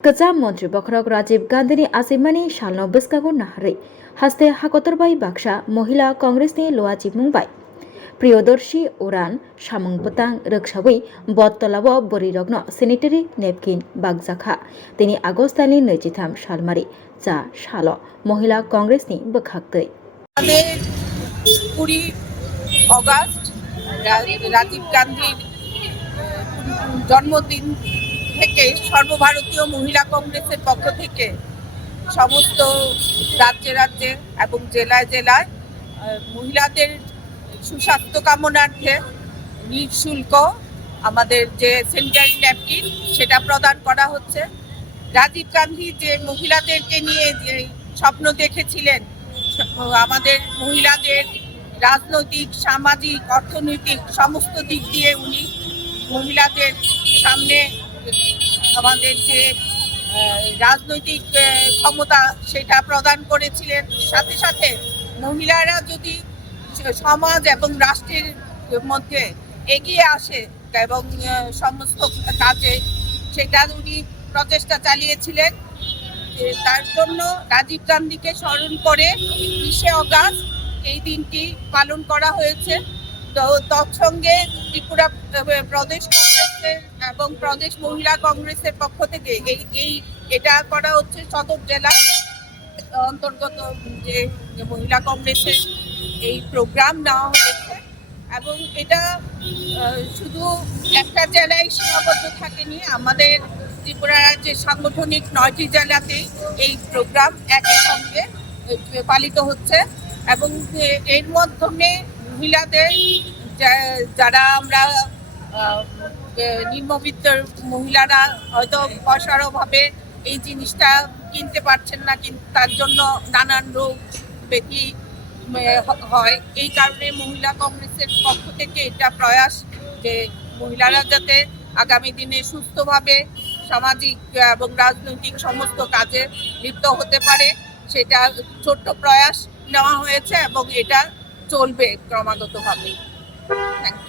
Kecam Montri Bokhrok Rajiv Gandhi Asimani Shalno Biskago Nahri Haste Hakotorbai Baksha Mohila Congress ni Loa Chipmungbai Priyadarshi ওরান সামং পতাং রক্ষাবই বটতলাব বরিরগ্ন স্যানিটারি নেপকিন বাগজাখা তিনি আগস্টানি নৈজিথাম সালমারি যা সাল মহিলা কংগ্রেসনি বখাক্তৈ আমাদের 20 অগাস্ট রাজীব গান্ধীর জন্মদিন থেকে সর্বভারতীয় মহিলা কংগ্রেসের পক্ষ থেকে সমস্ত রাজ্যে রাজ্যে এবং জেলায় জেলায় মহিলাদের সুস্বাস্থ্য কামনার্থে নিঃশুল্ক আমাদের যে স্যানিটারি ন্যাপকিন সেটা প্রদান করা হচ্ছে। রাজীব গান্ধী যে মহিলাদেরকে নিয়ে যে স্বপ্ন দেখেছিলেন, আমাদের মহিলাদের রাজনৈতিক, সামাজিক, অর্থনৈতিক সমস্ত দিক দিয়ে উনি মহিলাদের সামনে আমাদের যে রাজনৈতিক ক্ষমতা সেটা প্রদান করেছিলেন। সাথে সাথে মহিলারা যদি সমাজ এবং রাষ্ট্রের মধ্যে এগিয়ে আসে এবং সমস্ত কাজে সেটা উনি প্রচেষ্টা চালিয়েছিলেন। তার জন্য রাজীব গান্ধীকে স্মরণ করে 20 অগাস্ট এই দিনটি পালন করা হয়েছে। তো তৎসঙ্গে ত্রিপুরা প্রদেশ কংগ্রেসের এবং প্রদেশ মহিলা কংগ্রেসের পক্ষ থেকে এটা করা হচ্ছে সদর জেলা অন্তর্গত যে মহিলা কংগ্রেসের এই প্রোগ্রাম নেওয়া হয়েছে এবং এটা শুধু একটা জেলায় সীমাবদ্ধ থাকেনি, আমাদের ত্রিপুরা রাজ্যের সাংগঠনিক 9টি জেলাতেই এই প্রোগ্রাম একই সঙ্গে পালিত হচ্ছে এবং এর মাধ্যমে মহিলাদের যারা আমরা নিম্নবিত্ত মহিলারা হয়তো পয়সার অভাবে এই জিনিসটা কিনতে পারছেন না, কিন্তু তার জন্য নানান রোগ ব্যাধি হয়। এই কারণে মহিলা কংগ্রেসের পক্ষ থেকে এটা প্রয়াস যে মহিলারা যাতে আগামী দিনে সুস্থভাবে সামাজিক এবং রাজনৈতিক সমস্ত কাজে লিপ্ত হতে পারে, সেটা ছোট্ট প্রয়াস নেওয়া হয়েছে এবং এটা চলবে ক্রমাগতভাবে। Thank you.